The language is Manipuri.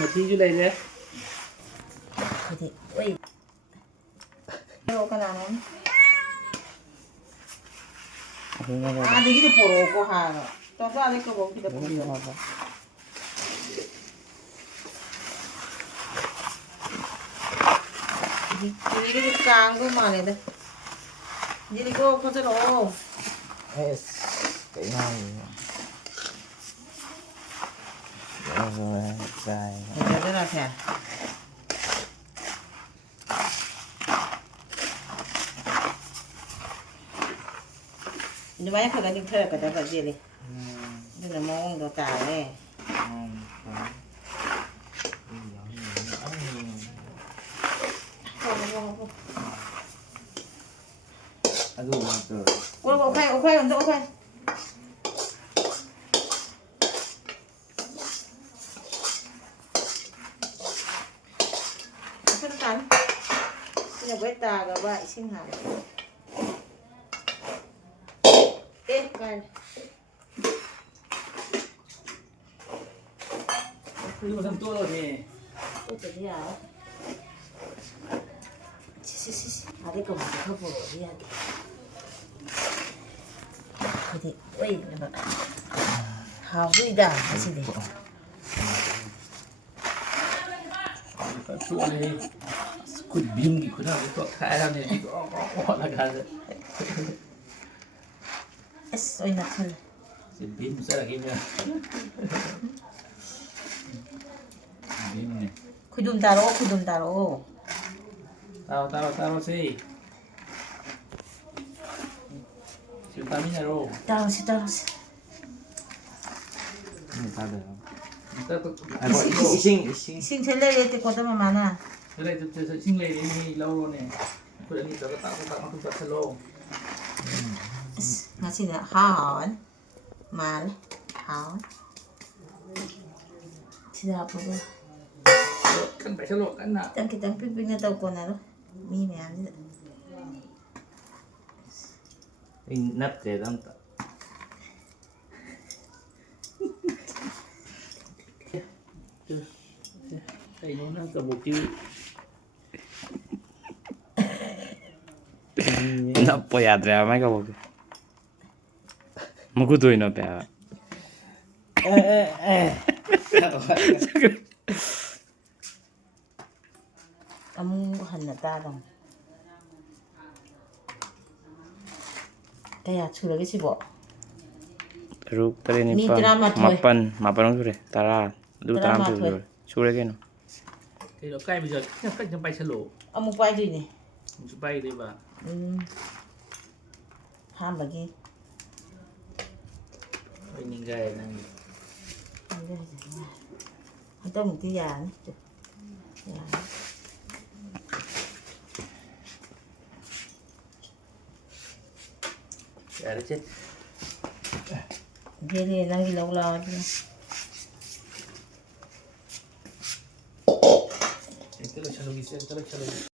Mati juga ini ya. Jadi, woi. Kalau kanan. Ada gitu poro ko hano. Toto ada ko bang kita poro. Jadi gitu kang ko mana deh. Jadi ko kau lo. Es, kayak mana? Dài. Itu lah ya. Ini banyak kan di kerja kata Pak Jeli. Ini nama orang tua tahu. Aduh, betul. Oke, untuk oke. Kan? Ini beta gak baik sih nggak? Kan? Ini macam tu loh ni. Itu dia. Sisi. Ada kemana kau dia? Jadi, woi, nampak. Hawi dah masih deh. Tu ni. Kut bim gitu dah. Itu kaya ni. Itu oh lah kan. Oi nak sel. Si bim saya lagi ni. Bim ni. Kudum taro. Taruh si. Si utamanya ro. Taruh si. Ini tak ada. Kita tu. Sing selai itu kota mana? Selai tu sing lay ni lau ni. Aku dah ni tak aku tak selo. Nasi nak haon, mal, haon. Tidak apa pun. Kan tak selo kan nak. Kita pimpinnya tahu kau nalo. Mimi ada. Ingat je dalam tak. Ini nak kebuki. Nappo yaadra mai ka boge muku doi no pa Kamu hendak tarong. Kaya sudah sih bo. Teruk tadi ni Ni pa drama tu. mapan sure tara du Drama tram tu. tu sure ke no Thì nó cay bây giờ cách cho bay xe lỗ. Kamu pai tu ni. Mình bay đi bà. Ham bagi. Bay nhìn gai này. Atau mesti ya ni. Ya. Ya ada chết. Dia ni lagi lau tu. Itu lah chalo bisa, itu lah chalo.